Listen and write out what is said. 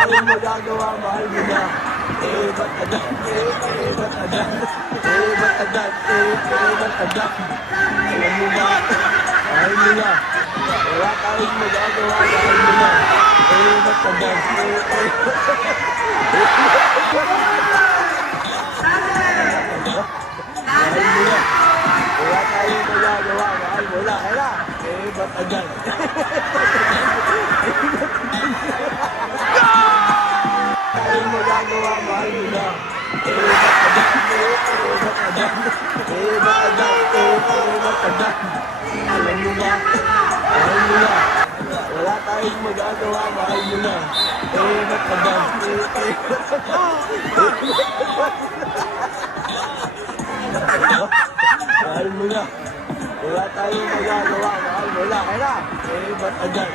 tayong magagawa, mahal mo na. Ba't agad? Ba't agad? Ba't agad? Ba't agad? Alam mo ba? Mahal mo na. Wala tayong magagawa, mahal mo na. Ba't agad? Mahal mo na. Wala tayong magagawa, mahal mo na. Kaya, ba't agad? Tayong magagawa, mahal mo na. Ba't agad? Ba't agad? Ba't agad? Alam mo ba? Mahal mo na. Wala tayong magagawa, mahal mo na. Ba't agad? Mahal mo na. Wala tayong magagawa, mahal mo na. Kaya, ba't agad?